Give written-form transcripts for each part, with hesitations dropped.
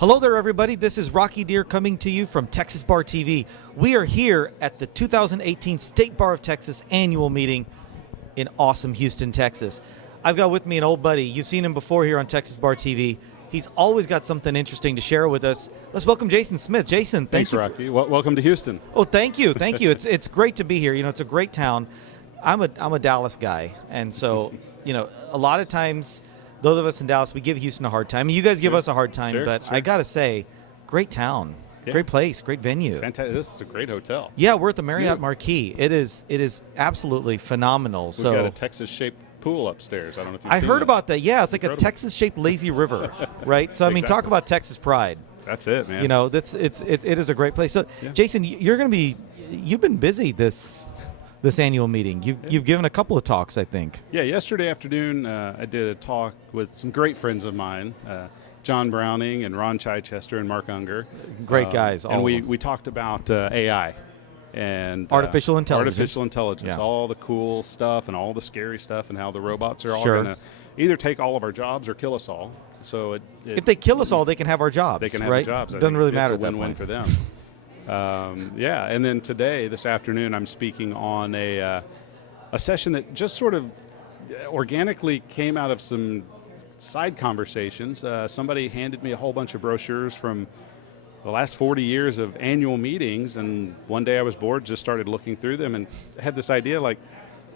Hello there, everybody. This is Rocky Dhir coming to you from Texas Bar TV. We are here at the 2018 State Bar of Texas annual meeting in awesome Houston, Texas. I've got with me an old buddy. You've seen him before here on Texas Bar TV. He's always got something interesting to share with us. Let's welcome Jason Smith. Jason, thanks, Rocky. Welcome to Houston. Oh, thank you. Thank you. It's great to be here. You know, it's a great town. I'm a Dallas guy, and so, you know, a lot of times those of us in Dallas, we give Houston a hard time. You guys give us a hard time, but I got to say, great town, great place, great venue. It's fantastic. This is a great hotel. Yeah, we're at the Marriott Marquis. It is absolutely phenomenal. We've got a Texas-shaped pool upstairs. I don't know if you've seen seen heard that. about that. Yeah, it's like a Texas-shaped lazy river, right? So, I mean, talk about Texas pride. That's it, man. You know, it is a great place. So, Jason, you've been busy this annual meeting. You've given a couple of talks, I think. Yeah, yesterday afternoon I did a talk with some great friends of mine, John Browning and Ron Chichester and Mark Unger. Great guys. And we talked about AI and artificial intelligence. All the cool stuff and all the scary stuff, and how the robots are all going to either take all of our jobs or kill us all. So if they kill us all, they can have our jobs. They can have right? our jobs. Doesn't really matter. It's a win-win for them. And then this afternoon, I'm speaking on a session that just sort of organically came out of some side conversations. Somebody handed me a whole bunch of brochures from the last 40 years of annual meetings, and one day I was bored, just started looking through them, and had this idea, like,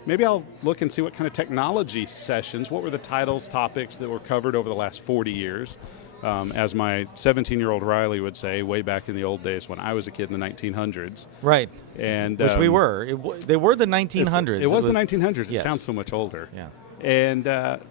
maybe I'll look and see what kind of technology sessions, what were the titles, topics that were covered over the last 40 years. As my 17-year-old Riley would say, way back in the old days when I was a kid in the 1900s. Right. And which we were. They were the 1900s. It was the 1900s. Yes. It sounds so much older. Yeah. And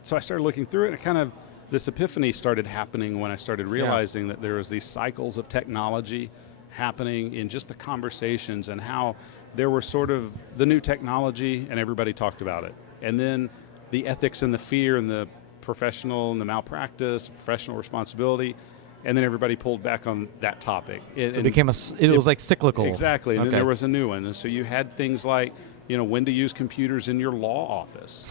so I started looking through it, and this epiphany started happening when I started realizing that there was these cycles of technology happening in just the conversations, and how there were sort of the new technology and everybody talked about it. And then the ethics and the fear and the professional and the malpractice, professional responsibility, and then everybody pulled back on that topic. It was like cyclical. Exactly, and then there was a new one. And so you had things like, when to use computers in your law office,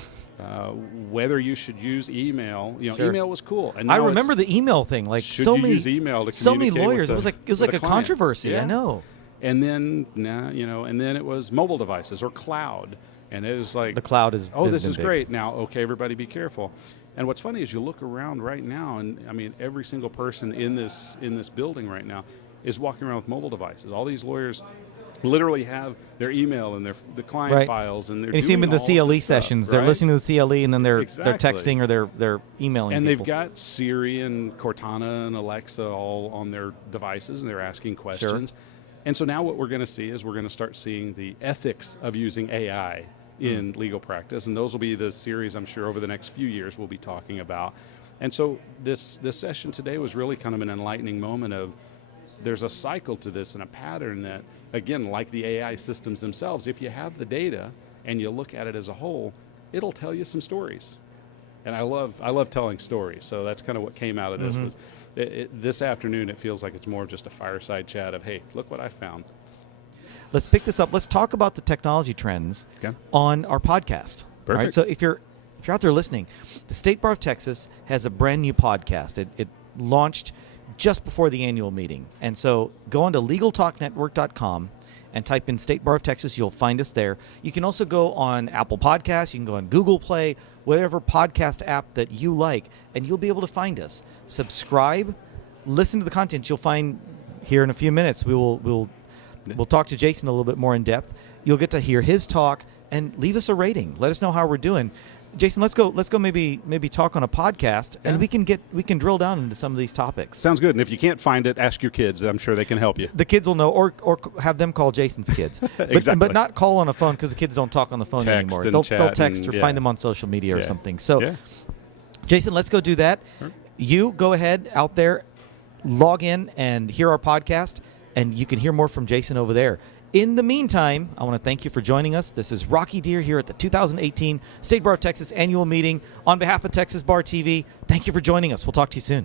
whether you should use email. Email was cool. And I remember the email thing. Like use email to so many lawyers. With it was like a controversy. Yeah. I know. And then and then it was mobile devices or cloud. And it was like, the cloud is this is big. great. Now, okay, everybody be careful. And what's funny is you look around right now, and I mean, every single person in this building right now is walking around with mobile devices. All these lawyers literally have their email and the client files, and you see them in the CLE sessions. Stuff, they're listening to the CLE, and then they're exactly. texting or they're emailing. And people. They've got Siri and Cortana and Alexa all on their devices, and they're asking questions. Sure. And so now what we're going to see is we're going to start seeing the ethics of using AI in legal practice, and those will be the series, I'm sure, over the next few years we'll be talking about. And so this session today was really kind of an enlightening moment of, there's a cycle to this and a pattern that, again, like the AI systems themselves, if you have the data and you look at it as a whole, it'll tell you some stories. And I love telling stories, so that's kind of what came out of this. Was this afternoon, it feels like it's more of just a fireside chat of, hey, look what I found. Let's pick this up. Let's talk about the technology trends on our podcast. Perfect. All right? So if you're out there listening, the State Bar of Texas has a brand new podcast. It launched just before the annual meeting. And so go on to LegalTalkNetwork.com and type in State Bar of Texas. You'll find us there. You can also go on Apple Podcasts. You can go on Google Play, whatever podcast app that you like, and you'll be able to find us. Subscribe, listen to the content. You'll find here in a few minutes we'll talk to Jason a little bit more in depth. You'll get to hear his talk, and leave us a rating. Let us know how we're doing. Jason, let's go maybe talk on a podcast, and we can drill down into some of these topics. Sounds good. And if you can't find it, ask your kids. I'm sure they can help you. The kids will know, or have them call Jason's kids. Exactly. But not call on a phone, because the kids don't talk on the phone anymore. They'll text or find them on social media or something. So, Jason, let's go do that. Sure. You go ahead out there, log in and hear our podcast, and you can hear more from Jason over there. In the meantime, I want to thank you for joining us. This is Rocky Dhir here at the 2018 State Bar of Texas annual meeting. On behalf of Texas Bar TV, thank you for joining us. We'll talk to you soon.